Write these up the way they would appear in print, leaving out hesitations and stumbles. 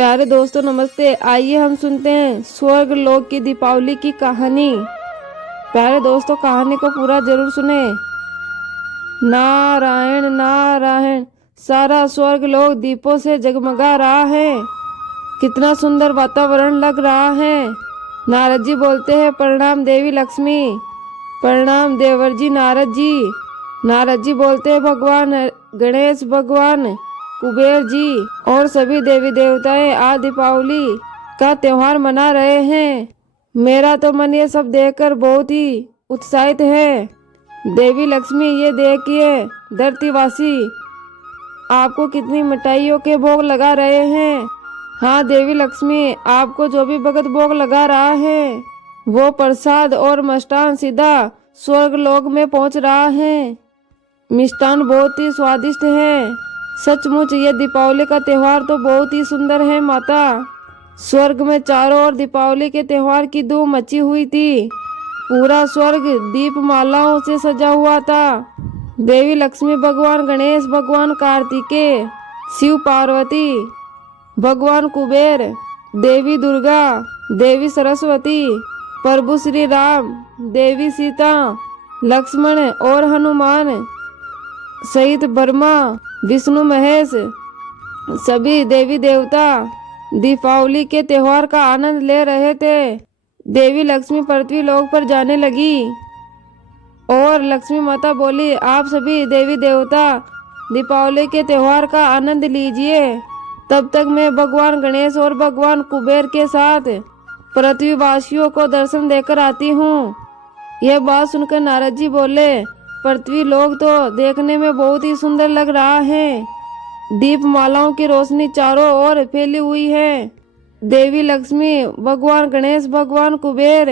प्यारे दोस्तों नमस्ते। आइए हम सुनते हैं स्वर्ग लोक की दीपावली की कहानी। प्यारे दोस्तों कहानी को पूरा जरूर सुने। नारायण नारायण, सारा स्वर्ग लोक दीपों से जगमगा रहा है। कितना सुंदर वातावरण लग रहा है। नारद जी बोलते हैं, प्रणाम देवी लक्ष्मी। प्रणाम देवर जी नारद जी। नारद जी बोलते हैं, भगवान गणेश, भगवान कुबेर जी और सभी देवी देवताएं आज दीपावली का त्योहार मना रहे हैं। मेरा तो मन ये सब देखकर बहुत ही उत्साहित है। देवी लक्ष्मी, ये देखिए धरतीवासी आपको कितनी मिठाइयों के भोग लगा रहे हैं। हाँ देवी लक्ष्मी, आपको जो भी भगत भोग लगा रहा है वो प्रसाद और मिष्ठान सीधा स्वर्ग लोक में पहुंच रहा है। मिष्ठान बहुत ही स्वादिष्ट है। सचमुच ये दीपावली का त्योहार तो बहुत ही सुंदर है माता। स्वर्ग में चारों ओर दीपावली के त्योहार की धूम मची हुई थी। पूरा स्वर्ग दीप मालाओं से सजा हुआ था। देवी लक्ष्मी, भगवान गणेश, भगवान कार्तिकेय, शिव पार्वती, भगवान कुबेर, देवी दुर्गा, देवी सरस्वती, प्रभु श्री राम, देवी सीता, लक्ष्मण और हनुमान सहित ब्रह्मा, विष्णु, महेश सभी देवी देवता दीपावली के त्योहार का आनंद ले रहे थे। देवी लक्ष्मी पृथ्वी लोक पर जाने लगी और लक्ष्मी माता बोली, आप सभी देवी देवता दीपावली के त्योहार का आनंद लीजिए। तब तक मैं भगवान गणेश और भगवान कुबेर के साथ पृथ्वीवासियों को दर्शन देकर आती हूँ। यह बात सुनकर नारद जी बोले, पृथ्वी लोक तो देखने में बहुत ही सुंदर लग रहा है। दीप मालाओं की रोशनी चारों ओर फैली हुई है। देवी लक्ष्मी, भगवान गणेश, भगवान कुबेर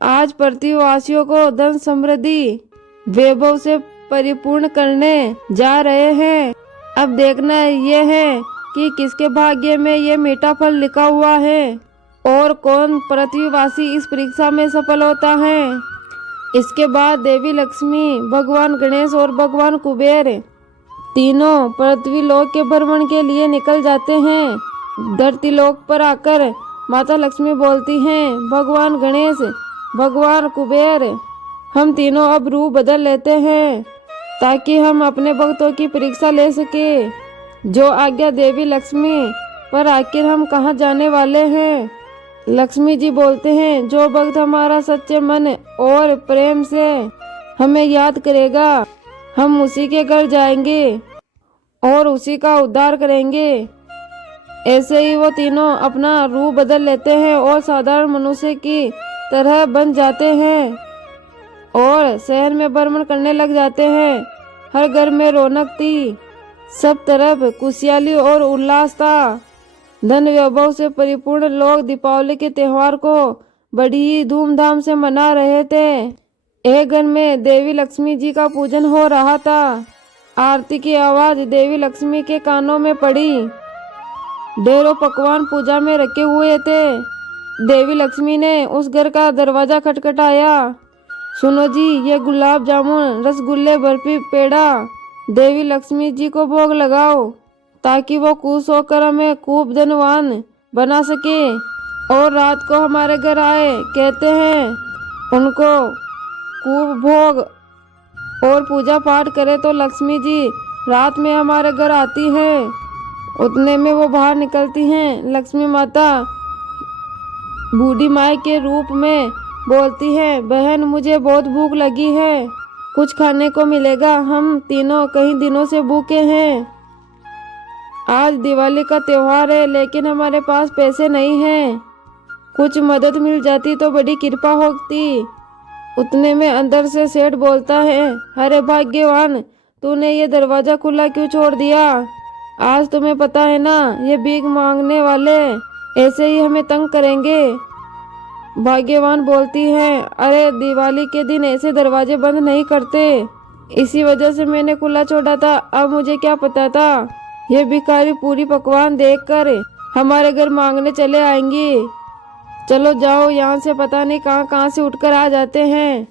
आज पृथ्वीवासियों को धन समृद्धि वैभव से परिपूर्ण करने जा रहे हैं। अब देखना यह है कि किसके भाग्य में यह मीठा फल लिखा हुआ है और कौन पृथ्वीवासी इस परीक्षा में सफल होता है। इसके बाद देवी लक्ष्मी, भगवान गणेश और भगवान कुबेर तीनों पृथ्वी लोक के भ्रमण के लिए निकल जाते हैं। धरती लोक पर आकर माता लक्ष्मी बोलती हैं, भगवान गणेश, भगवान कुबेर, हम तीनों अब रूप बदल लेते हैं ताकि हम अपने भक्तों की परीक्षा ले सके। जो आज्ञा देवी लक्ष्मी, पर आखिर हम कहाँ जाने वाले हैं। लक्ष्मी जी बोलते हैं, जो भक्त हमारा सच्चे मन और प्रेम से हमें याद करेगा, हम उसी के घर जाएंगे और उसी का उद्धार करेंगे। ऐसे ही वो तीनों अपना रूप बदल लेते हैं और साधारण मनुष्य की तरह बन जाते हैं और शहर में भ्रमण करने लग जाते हैं। हर घर में रौनक थी, सब तरफ खुशहाली और उल्लास था। धन वैभव से परिपूर्ण लोग दीपावली के त्योहार को बड़ी ही धूमधाम से मना रहे थे। एक घर में देवी लक्ष्मी जी का पूजन हो रहा था। आरती की आवाज देवी लक्ष्मी के कानों में पड़ी। ढेरों पकवान पूजा में रखे हुए थे। देवी लक्ष्मी ने उस घर का दरवाजा खटखटाया। सुनो जी, ये गुलाब जामुन, रसगुल्ले, बर्फी, पेड़ा देवी लक्ष्मी जी को भोग लगाओ ताकि वो खुश होकर हमें खूब धनवान बना सके और रात को हमारे घर आए। कहते हैं उनको खूब भोग और पूजा पाठ करे तो लक्ष्मी जी रात में हमारे घर आती है। उतने में वो बाहर निकलती हैं। लक्ष्मी माता बूढ़ी माई के रूप में बोलती है, बहन मुझे बहुत भूख लगी है, कुछ खाने को मिलेगा, हम तीनों कई दिनों से भूखे हैं। आज दिवाली का त्योहार है लेकिन हमारे पास पैसे नहीं हैं, कुछ मदद मिल जाती तो बड़ी कृपा होती। उतने में अंदर से सेठ बोलता है, अरे भाग्यवान, तूने ये दरवाजा खुला क्यों छोड़ दिया। आज तुम्हें पता है ना, ये भीख मांगने वाले ऐसे ही हमें तंग करेंगे। भाग्यवान बोलती है, अरे दिवाली के दिन ऐसे दरवाजे बंद नहीं करते, इसी वजह से मैंने खुला छोड़ा था। अब मुझे क्या पता था ये भिखारी पूरी पकवान देखकर हमारे घर मांगने चले आएंगी। चलो जाओ यहाँ से, पता नहीं कहाँ कहाँ से उठकर आ जाते हैं।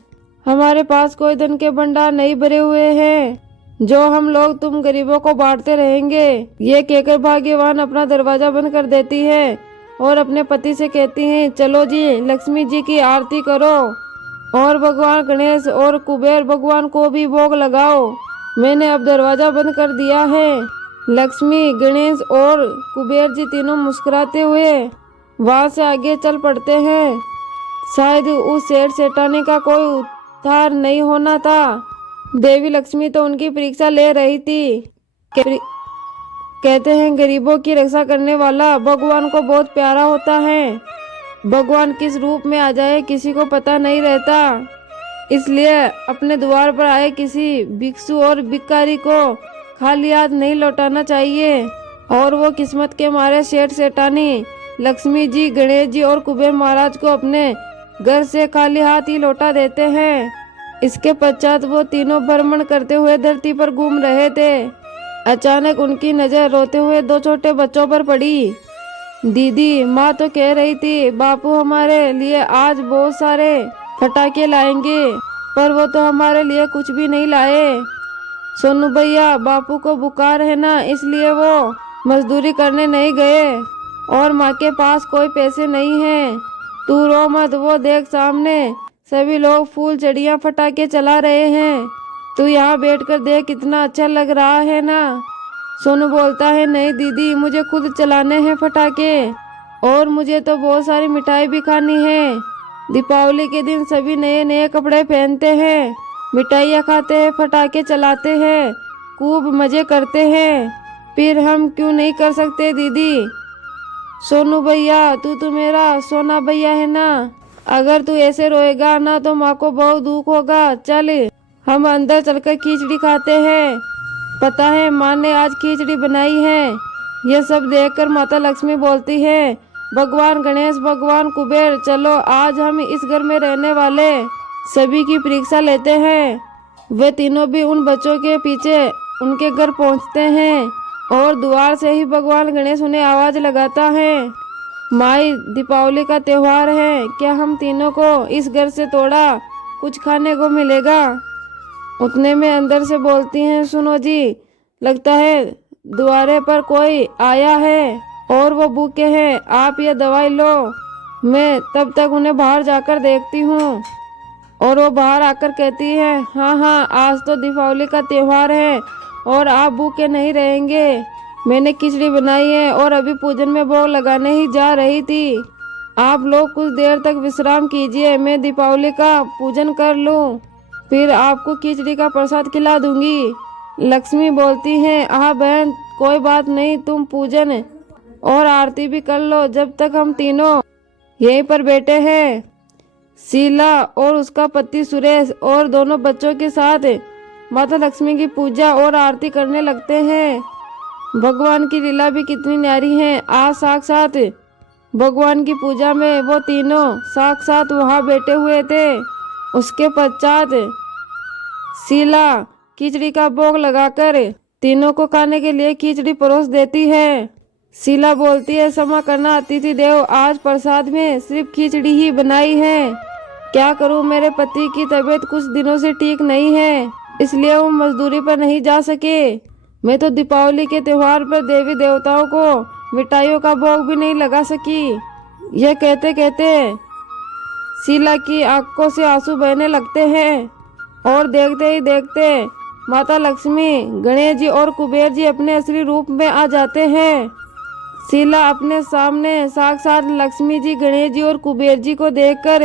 हमारे पास कोई धन के भंडार नहीं भरे हुए हैं। जो हम लोग तुम गरीबों को बांटते रहेंगे। ये कहकर भाग्यवान अपना दरवाजा बंद कर देती है और अपने पति से कहती हैं, चलो जी लक्ष्मी जी की आरती करो और भगवान गणेश और कुबेर भगवान को भी भोग लगाओ। मैंने अब दरवाजा बंद कर दिया है। लक्ष्मी, गणेश और कुबेर जी तीनों मुस्कुराते हुए वहां से आगे चल पड़ते हैं। शायद उस सेठ सेठानी का कोई उद्धार नहीं होना था। देवी लक्ष्मी तो उनकी परीक्षा ले रही थी। कहते हैं गरीबों की रक्षा करने वाला भगवान को बहुत प्यारा होता है। भगवान किस रूप में आ जाए किसी को पता नहीं रहता, इसलिए अपने द्वार पर आए किसी भिक्षु और भिखारी को खाली हाथ नहीं लौटाना चाहिए। और वो किस्मत के मारे सेठ सेठानी लक्ष्मी जी, गणेश जी और कुबेर महाराज को अपने घर से खाली हाथ ही लौटा देते हैं। इसके पश्चात वो तीनों भ्रमण करते हुए धरती पर घूम रहे थे। अचानक उनकी नजर रोते हुए दो छोटे बच्चों पर पड़ी। दीदी, माँ तो कह रही थी बापू हमारे लिए आज बहुत सारे पटाखे लाएंगे, पर वो तो हमारे लिए कुछ भी नहीं लाए। सोनू भैया, बापू को बुखार है ना, इसलिए वो मजदूरी करने नहीं गए और माँ के पास कोई पैसे नहीं हैं। तू रो मत, वो देख सामने सभी लोग फूल चढ़िया पटाखे चला रहे हैं। तू यहाँ बैठकर देख, कितना अच्छा लग रहा है ना। सोनू बोलता है, नहीं दीदी, मुझे खुद चलाने हैं पटाखे और मुझे तो बहुत सारी मिठाई भी खानी है। दीपावली के दिन सभी नए नए कपड़े पहनते हैं, मिठाइयाँ खाते हैं, पटाखे चलाते हैं, खूब मजे करते हैं। फिर हम क्यों नहीं कर सकते दीदी? सोनू भैया, तू तो मेरा सोना भैया है ना। अगर तू ऐसे रोएगा ना तो माँ को बहुत दुख होगा। चल हम अंदर चलकर खिचड़ी खाते हैं। पता है माँ ने आज खिचड़ी बनाई है। यह सब देखकर माता लक्ष्मी बोलती है, भगवान गणेश, भगवान कुबेर, चलो आज हम इस घर में रहने वाले सभी की परीक्षा लेते हैं। वे तीनों भी उन बच्चों के पीछे उनके घर पहुंचते हैं और द्वार से ही भगवान गणेश उन्हें आवाज लगाता है, माई दीपावली का त्योहार है, क्या हम तीनों को इस घर से थोड़ा कुछ खाने को मिलेगा? उतने में अंदर से बोलती हैं, सुनो जी, लगता है द्वारे पर कोई आया है और वो भूखे हैं, आप ये दवाई लो, मैं तब तक उन्हें बाहर जाकर देखती हूँ। और वो बाहर आकर कहती है, हाँ हाँ, आज तो दीपावली का त्योहार है और आप भूखे नहीं रहेंगे। मैंने खिचड़ी बनाई है और अभी पूजन में भोग लगाने ही जा रही थी। आप लोग कुछ देर तक विश्राम कीजिए, मैं दीपावली का पूजन कर लूँ, फिर आपको खिचड़ी का प्रसाद खिला दूंगी। लक्ष्मी बोलती है, हाँ बहन, कोई बात नहीं, तुम पूजन और आरती भी कर लो जब तक हम तीनों यहीं पर बैठे हैं। शीला और उसका पति सुरेश और दोनों बच्चों के साथ माता लक्ष्मी की पूजा और आरती करने लगते हैं। भगवान की लीला भी कितनी न्यारी है। आज साक्षात भगवान की पूजा में वो तीनों साक्षात वहाँ बैठे हुए थे। उसके पश्चात शीला खिचड़ी का भोग लगाकर तीनों को खाने के लिए खिचड़ी परोस देती है। शीला बोलती है, क्षमा करना अतिथि देव, आज प्रसाद में सिर्फ खिचड़ी ही बनाई है। क्या करूं, मेरे पति की तबीयत कुछ दिनों से ठीक नहीं है, इसलिए वो मजदूरी पर नहीं जा सके। मैं तो दीपावली के त्योहार पर देवी देवताओं को मिठाइयों का भोग भी नहीं लगा सकी। यह कहते कहते शीला की आंखों से आंसू बहने लगते हैं और देखते ही देखते माता लक्ष्मी, गणेश जी और कुबेर जी अपने असली रूप में आ जाते हैं। शीला अपने सामने साक्षात लक्ष्मी जी, गणेश जी और कुबेर जी को देखकर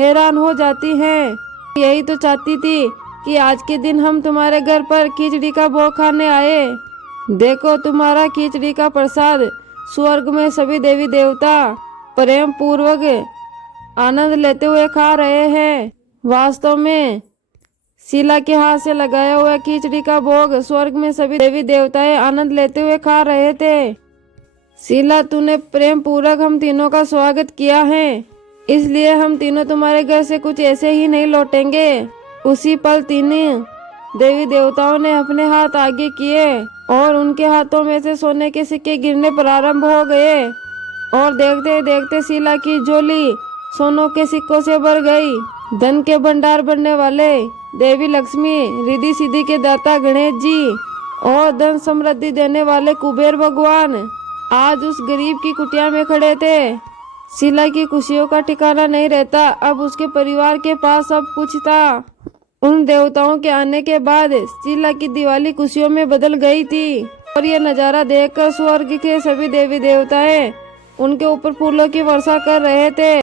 हैरान हो जाती हैं। यही तो चाहती थी कि आज के दिन हम तुम्हारे घर पर खिचड़ी का भोग खाने आए। देखो, तुम्हारा खिचड़ी का प्रसाद स्वर्ग में सभी देवी देवता प्रेम पूर्वक आनंद लेते हुए खा रहे हैं। वास्तव में शीला के हाथ से लगाया हुआ खिचड़ी का भोग स्वर्ग में सभी देवी देवताएं आनंद लेते हुए खा रहे थे। शीला, तूने प्रेम पूर्वक हम तीनों का स्वागत किया है, इसलिए हम तीनों तुम्हारे घर से कुछ ऐसे ही नहीं लौटेंगे। उसी पल तीनों देवी देवताओं ने अपने हाथ आगे किए और उनके हाथों में से सोने के सिक्के गिरने प्रारंभ हो गए और देखते देखते शीला की झोली सोनों के सिक्कों से भर गई। धन के भंडार बनने वाले देवी लक्ष्मी, रिद्धि सिद्धि के दाता गणेश जी और धन समृद्धि देने वाले कुबेर भगवान आज उस गरीब की कुटिया में खड़े थे। शीला की खुशियों का ठिकाना नहीं रहता। अब उसके परिवार के पास सब कुछ था। उन देवताओं के आने के बाद शीला की दिवाली खुशियों में बदल गई थी और ये नज़ारा देखकर स्वर्ग के सभी देवी देवताएं उनके ऊपर फूलों की वर्षा कर रहे थे।